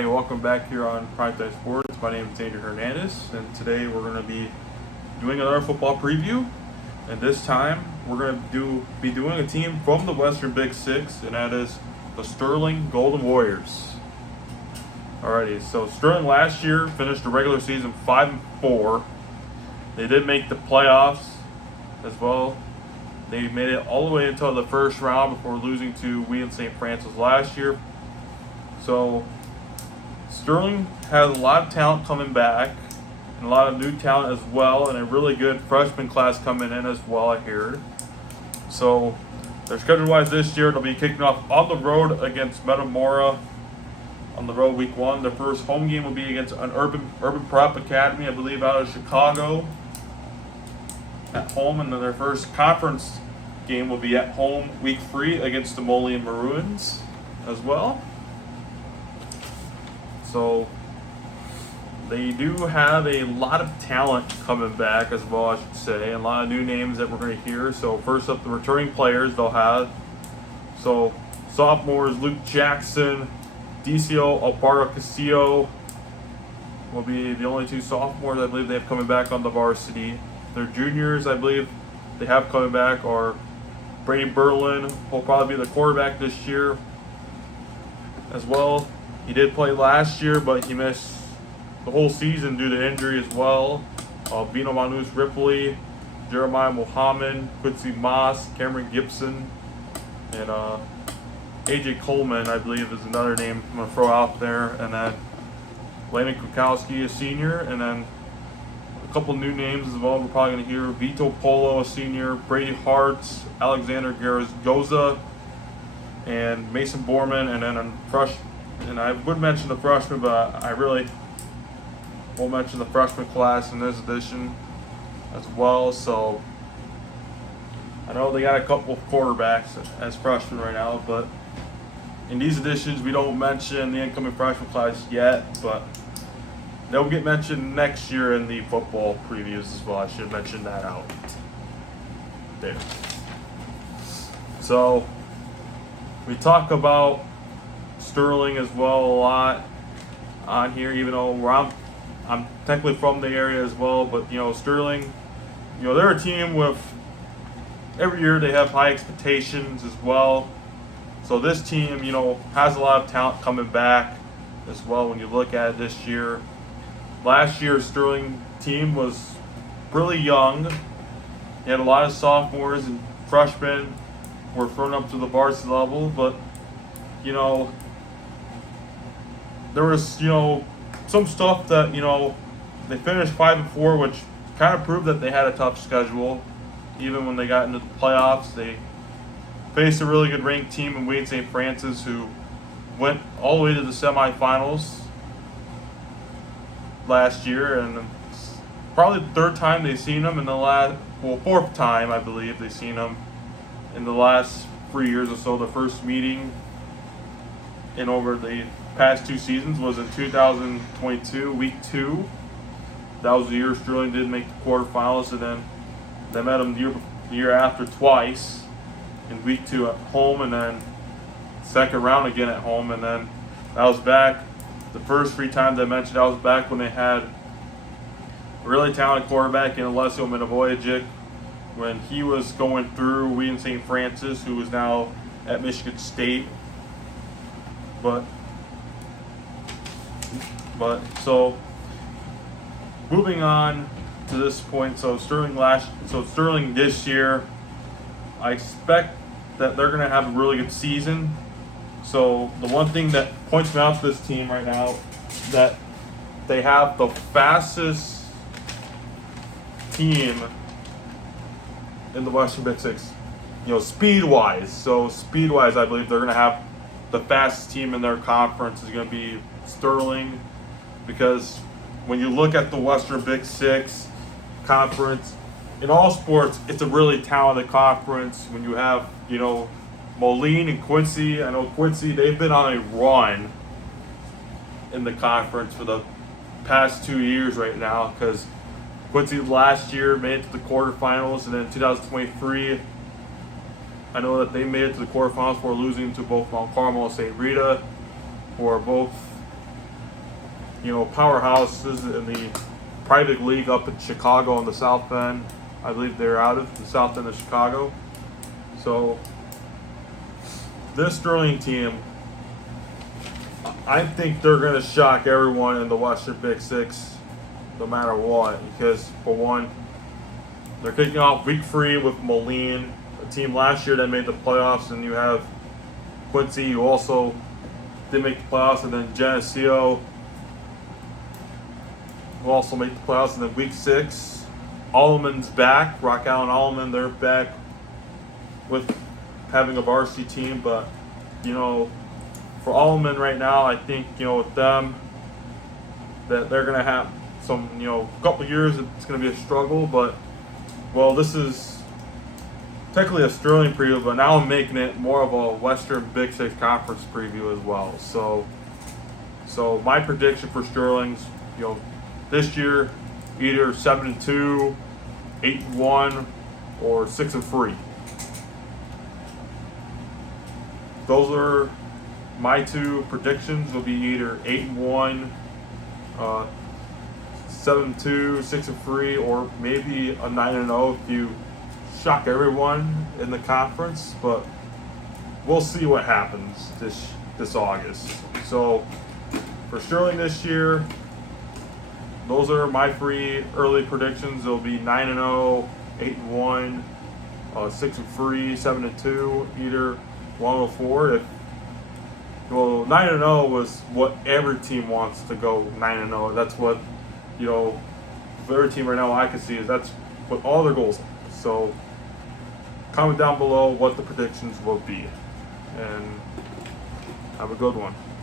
Alright, welcome back here on Primetime Sports. My name is Andrew Hernandez, and today we're going to be doing another football preview. And this time, we're going to be doing a team from the Western Big Six, and that is the Sterling Golden Warriors. Alrighty, so Sterling last year finished the regular season 5-4. They did make the playoffs as well. They made it all the way until the first round before losing to Wheaton St. Francis last year. So Sterling has a lot of talent coming back and a lot of new talent as well, and a really good freshman class coming in as well, I hear. So their schedule-wise this year, they'll be kicking off on the road against Metamora on the road week 1. Their first home game will be against an Urban Prep Academy, I believe, out of Chicago at home, and then their first conference game will be at home week 3 against the Moline Maroons as well. So they do have a lot of talent coming back as well, I should say, and a lot of new names that we're going to hear. So first up, the returning players they'll have. So sophomores Luke Jackson, DCO Alvaro Castillo will be the only two sophomores I believe they have coming back on the varsity. Their juniors I believe they have coming back are Brady Berlin, who will probably be the quarterback this year as well. He did play last year, but he missed the whole season due to injury as well. Vino Manus Ripley, Jeremiah Mohammed, Quincy Moss, Cameron Gibson, and AJ Coleman, I believe, is another name I'm going to throw out there. And then Landon Kukowski, a senior, and then a couple new names as well. We're probably going to hear Vito Polo, a senior, Brady Hartz, Alexander Garzagoza, and Mason Borman, and then a freshman. And I would mention the freshman, but I really won't mention the freshman class in this edition as well. So I know they got a couple of quarterbacks as freshmen right now, but in these editions we don't mention the incoming freshman class yet, but they'll get mentioned next year in the football previews as well. I should mention that out there. So we talk about Sterling as well a lot on here, even though I'm technically from the area as well, but Sterling, they're a team with every year they have high expectations as well. So this team, has a lot of talent coming back as well when you look at it this year. Last year's Sterling team was really young. They had a lot of sophomores and freshmen were thrown up to the varsity level, but there was, some stuff that, they finished 5-4, which kind of proved that they had a tough schedule. Even when they got into the playoffs, they faced a really good ranked team in Wheaton St. Francis, who went all the way to the semifinals last year, and probably the third time they've seen them in the fourth time, I believe, they've seen them in the last 3 years or so. The first meeting in over the past 2 seasons was in 2022, week 2. That was the year Sterling did make the quarterfinals, and then they met them the year after twice, in week 2 at home, and then second round again at home. And then that was back, the first 3 times I mentioned, that was back when they had a really talented quarterback in Alessio Minavojevic, when he was going through Wheaton St. Francis, who is now at Michigan State. But so moving on to this point, so Sterling this year, I expect that they're going to have a really good season. So the one thing that points me out to this team right now, that they have the fastest team in the Western Big Six, speed-wise. So speed-wise, I believe they're going to have the fastest team in their conference is going to be Sterling, because when you look at the Western Big Six conference, in all sports, it's a really talented conference. When you have, Moline and Quincy, I know Quincy, they've been on a run in the conference for the past 2 years right now, because Quincy last year made it to the quarterfinals, and then 2023, I know that they made it to the quarterfinals before losing to both Mount Carmel and St. Rita, who are both powerhouses in the private league up in Chicago on the South End. I believe they're out of the South End of Chicago. So this Sterling team, I think they're going to shock everyone in the Western Big Six, no matter what. Because for one, they're kicking off week 3 with Moline, a team last year that made the playoffs, and you have Quincy, who also did make the playoffs, and then Geneseo, who also made the playoffs. And then week 6, Alleman's back. Rock Island Alleman, they're back with having a varsity team. But, for Alleman right now, I think, with them, that they're going to have some, couple years, it's going to be a struggle. But, well, this is technically a Sterling preview, but now I'm making it more of a Western Big Six Conference preview as well. So my prediction for Sterling's, this year, either 7-2, 8-1, or 6-3. Those are my 2 predictions. Will be either 8-1, 7-2, 6-3, or maybe a 9-0 if you shock everyone in the conference. But we'll see what happens this August. So for Sterling this year, those are my 3 early predictions. It'll be 9-0, 8-1, 6-3, 7-2, either 104. 9-0 was what every team wants to go 9-0. That's what, every team right now I can see is that's what all their goals are. So comment down below what the predictions will be, and have a good one.